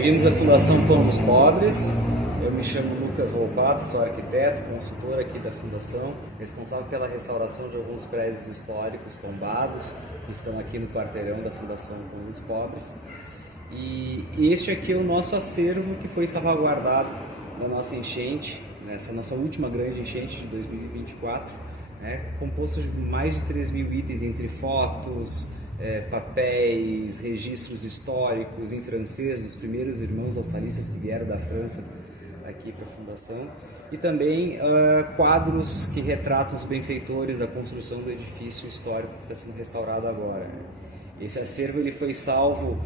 Bem-vindos à Fundação Pão dos Pobres. Eu me chamo Lucas Volpato, sou arquiteto, consultor aqui da Fundação, responsável pela restauração de alguns prédios históricos tombados que estão aqui no quarteirão da Fundação Pão dos Pobres. E este aqui é o nosso acervo que foi salvaguardado na nossa enchente, nessa nossa última grande enchente de 2024, composto de mais de 3 mil itens, entre fotos, papéis, registros históricos em francês dos primeiros irmãos lasallistas que vieram da França aqui para a Fundação, e também quadros que retratam os benfeitores da construção do edifício histórico que está sendo restaurado agora. Esse acervo ele foi salvo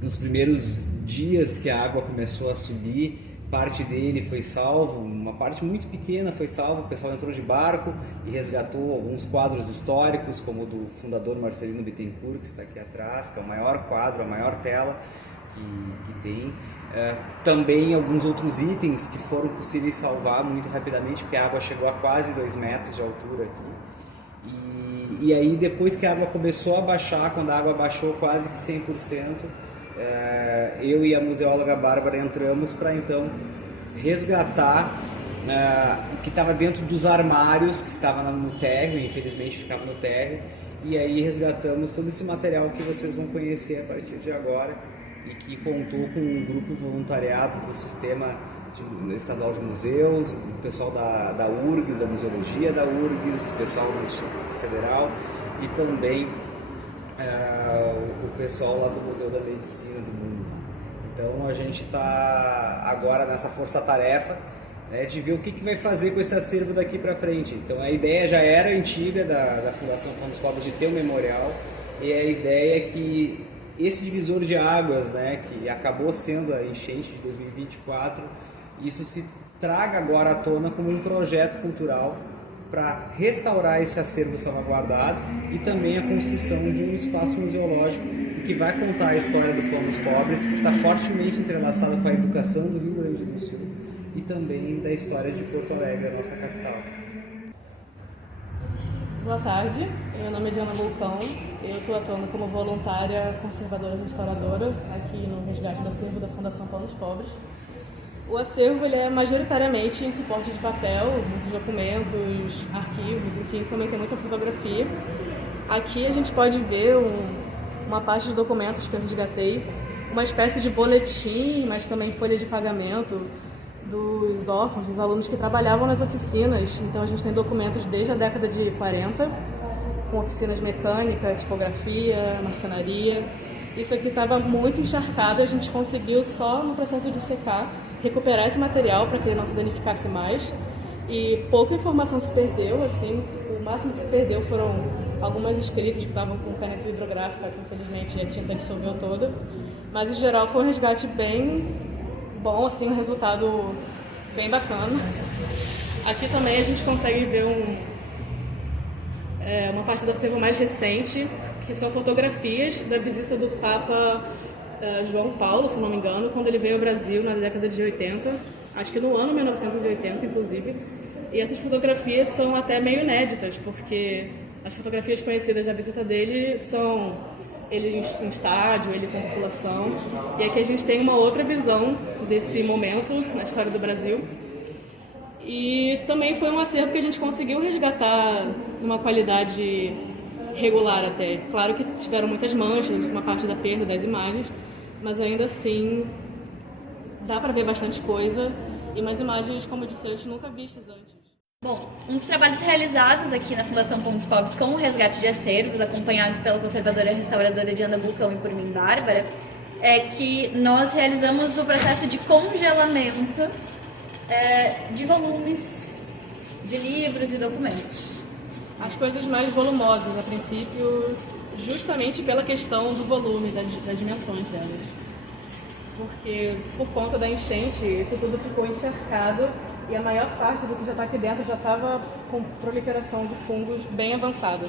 nos primeiros dias que a água começou a subir. Parte dele foi salvo, uma parte muito pequena foi salva, o pessoal entrou de barco e resgatou alguns quadros históricos, como o do fundador Marcelino Bittencourt, que está aqui atrás, que é o maior quadro, a maior tela que tem. Também alguns outros itens que foram possíveis salvar muito rapidamente, porque a água chegou a quase 2 metros de altura aqui. E aí, depois que a água começou a baixar, quando a água baixou quase que 100%, eu e a museóloga Bárbara entramos para então resgatar o que estava dentro dos armários que estava no térreo, infelizmente ficava no térreo, e aí resgatamos todo esse material que vocês vão conhecer a partir de agora e que contou com um grupo voluntariado do Sistema Estadual de Museus, o pessoal da URGS, da Museologia da URGS, o pessoal do Instituto Federal e também o pessoal lá do Museu da Medicina do Mundo. Então a gente está agora nessa força-tarefa de ver o que vai fazer com esse acervo daqui para frente. Então a ideia já era antiga da Fundação Pão dos Pobres de ter um memorial, e a ideia é que esse divisor de águas, que acabou sendo a enchente de 2024, isso se traga agora à tona como um projeto cultural para restaurar esse acervo salvaguardado e também a construção de um espaço museológico que vai contar a história do Pão dos Pobres, que está fortemente entrelaçada com a educação do Rio Grande do Sul e também da história de Porto Alegre, a nossa capital. Boa tarde, meu nome é Diana Vulcão, eu estou atuando como voluntária conservadora e restauradora aqui no resgate do acervo da Fundação Pão dos Pobres. O acervo ele é majoritariamente em suporte de papel, muitos documentos, arquivos, enfim, também tem muita fotografia. Aqui a gente pode ver uma parte de documentos que eu resgatei, uma espécie de boletim, mas também folha de pagamento dos órfãos, dos alunos que trabalhavam nas oficinas. Então a gente tem documentos desde a década de 40, com oficinas mecânica, tipografia, marcenaria. Isso aqui estava muito encharcado, a gente conseguiu só no processo de secar recuperar esse material para que ele não se danificasse mais, e pouca informação se perdeu, assim, o máximo que se perdeu foram algumas escritas que estavam com caneta hidrográfica, que infelizmente a tinta dissolveu toda, mas em geral foi um resgate bem bom, assim, um resultado bem bacana. Aqui também a gente consegue ver uma parte do acervo mais recente, que são fotografias da visita do Papa João Paulo, se não me engano, quando ele veio ao Brasil na década de 80, acho que no ano 1980, inclusive. E essas fotografias são até meio inéditas, porque as fotografias conhecidas da visita dele são ele em estádio, ele com população. E aqui a gente tem uma outra visão desse momento na história do Brasil. E também foi um acervo que a gente conseguiu resgatar numa qualidade regular até. Claro que tiveram muitas manchas, uma parte da perda das imagens, mas ainda assim dá para ver bastante coisa e umas imagens, como eu disse antes, nunca vistas antes. Bom, um dos trabalhos realizados aqui na Fundação Pão dos Pobres com o resgate de acervos, acompanhado pela conservadora e restauradora Diana Vulcão e por mim, Bárbara, é que nós realizamos o processo de congelamento de volumes de livros e documentos. As coisas mais volumosas, a princípio, justamente pela questão do volume, das dimensões delas. Porque, por conta da enchente, isso tudo ficou encharcado e a maior parte do que já está aqui dentro já estava com proliferação de fungos bem avançada.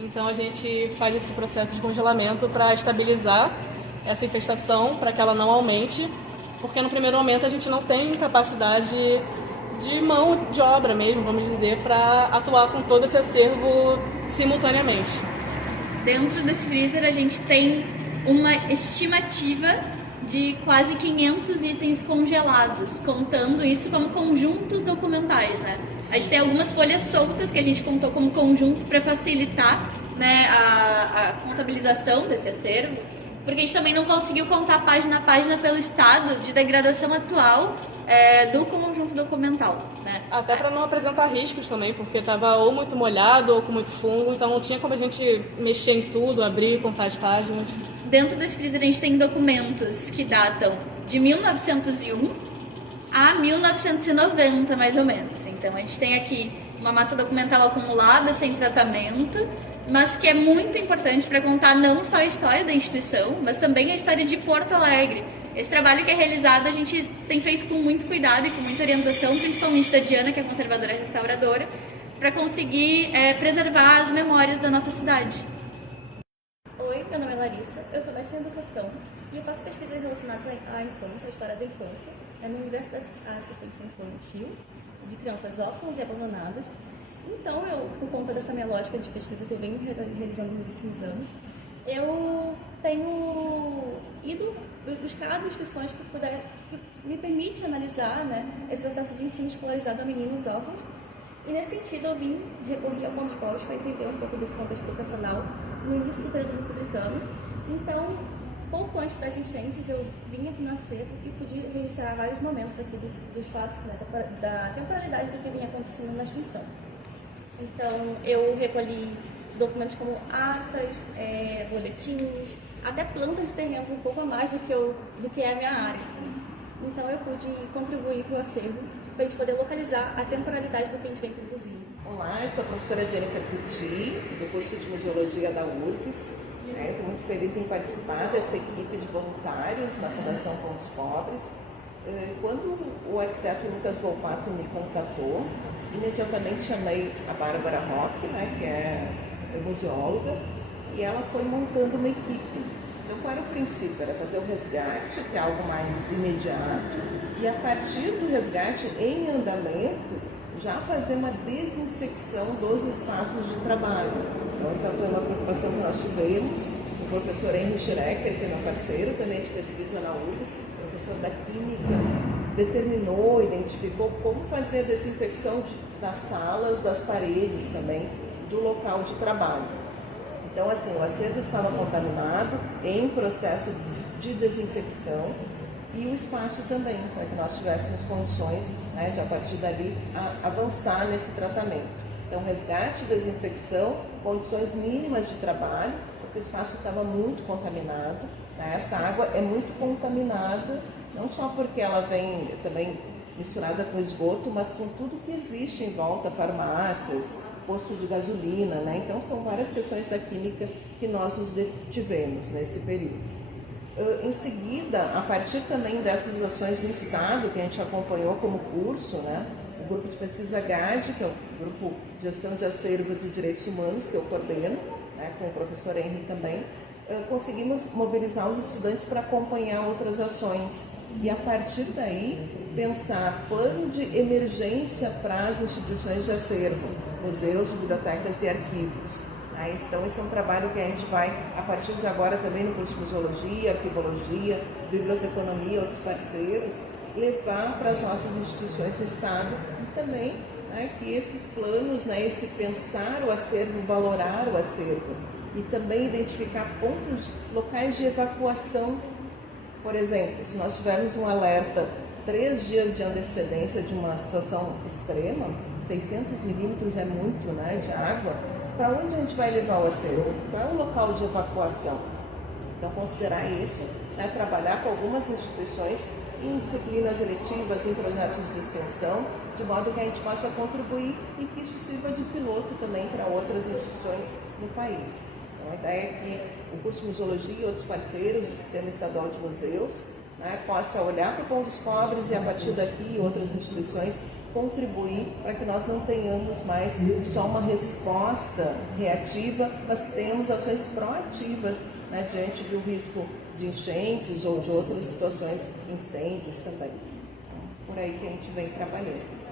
Então, a gente faz esse processo de congelamento para estabilizar essa infestação, para que ela não aumente, porque no primeiro momento a gente não tem capacidade de mão de obra mesmo, vamos dizer, para atuar com todo esse acervo simultaneamente. Dentro desse freezer a gente tem uma estimativa de quase 500 itens congelados, contando isso como conjuntos documentais, né? A gente tem algumas folhas soltas que a gente contou como conjunto para facilitar, né, a contabilização desse acervo, porque a gente também não conseguiu contar página a página pelo estado de degradação atual do conjunto documental, né? Até para não apresentar riscos também, porque estava ou muito molhado ou com muito fungo, então não tinha como a gente mexer em tudo, abrir, contar as páginas. Dentro desse freezer a gente tem documentos que datam de 1901 a 1990, mais ou menos. Então a gente tem aqui uma massa documental acumulada sem tratamento, mas que é muito importante para contar não só a história da instituição, mas também a história de Porto Alegre. Esse trabalho que é realizado a gente tem feito com muito cuidado e com muita orientação, principalmente da Diana, que é conservadora e restauradora, para conseguir preservar as memórias da nossa cidade. Oi, meu nome é Larissa, eu sou mestre em educação e eu faço pesquisas relacionadas à infância, à história da infância, no universo da assistência infantil, de crianças órfãs e abandonadas. Então, por conta dessa minha lógica de pesquisa que eu venho realizando nos últimos anos, eu tenho ido buscar instituições que me permitem analisar, né, esse processo de ensino escolarizado a meninos órfãos. E nesse sentido eu vim recorrer ao Pontos Pobres para entender um pouco desse contexto educacional no início do período republicano. Então, pouco antes das enchentes, eu vim aqui no acervo e pude registrar vários momentos aqui dos fatos, né, da temporalidade do que vinha acontecendo na extinção. Então, eu recolhi documentos como atas, boletins, até plantas de terrenos um pouco a mais do que é a minha área. Então, eu pude contribuir para o acervo para a gente poder localizar a temporalidade do que a gente vem produzindo. Olá, eu sou a professora Jennifer Pucci, do curso de Museologia da URGS. Estou muito feliz em participar dessa equipe de voluntários da Fundação Pontos Pobres. Quando o arquiteto Lucas Volpato me contatou, imediatamente chamei a Bárbara Roque, né, que é museóloga, e ela foi montando uma equipe. Então, qual era o princípio? Era fazer o resgate, que é algo mais imediato, e a partir do resgate em andamento, já fazer uma desinfecção dos espaços de trabalho. Então, essa foi uma preocupação que nós tivemos. O professor Henry Schrecker, que é meu parceiro também de pesquisa na URGS, professor da Química, determinou, identificou como fazer a desinfecção das salas, das paredes também, do local de trabalho. Então, assim, o acervo estava contaminado, em processo de desinfecção, e o espaço também, para que nós tivéssemos condições, né, de, a partir dali, avançar nesse tratamento. Então, resgate, desinfecção, condições mínimas de trabalho, porque o espaço estava muito contaminado. Né? Essa água é muito contaminada, não só porque ela vem também misturada com esgoto, mas com tudo que existe em volta, farmácias, posto de gasolina, né? Então são várias questões da química que nós nos detivemos nesse período. Em seguida, a partir também dessas ações no Estado, que a gente acompanhou como curso, né? O grupo de pesquisa GAD, que é o grupo de gestão de acervos e direitos humanos, que eu coordeno, né? Com o professor Henry também, conseguimos mobilizar os estudantes para acompanhar outras ações e, a partir daí, pensar plano de emergência para as instituições de acervo, museus, bibliotecas e arquivos. Então, esse é um trabalho que a gente vai, a partir de agora, também no curso de museologia, arquivologia, biblioteconomia, outros parceiros, levar para as nossas instituições do Estado e também, né, que esses planos, né, esse pensar o acervo, valorar o acervo, e também identificar pontos locais de evacuação. Por exemplo, se nós tivermos um alerta 3 dias de antecedência de uma situação extrema, 600 milímetros é muito, né, de água, para onde a gente vai levar o acervo? Qual é o local de evacuação? Então, considerar isso, né, trabalhar com algumas instituições em disciplinas eletivas, em projetos de extensão, de modo que a gente possa contribuir e que isso sirva de piloto também para outras instituições no país. Então, a ideia é que o curso de Museologia e outros parceiros do Sistema Estadual de Museus, né, possa olhar para o Pontos Pobres e, a partir daqui, outras instituições contribuir para que nós não tenhamos mais só uma resposta reativa, mas que tenhamos ações proativas, né, diante do risco de enchentes ou de outras situações, incêndios também. Por aí que a gente vem trabalhando.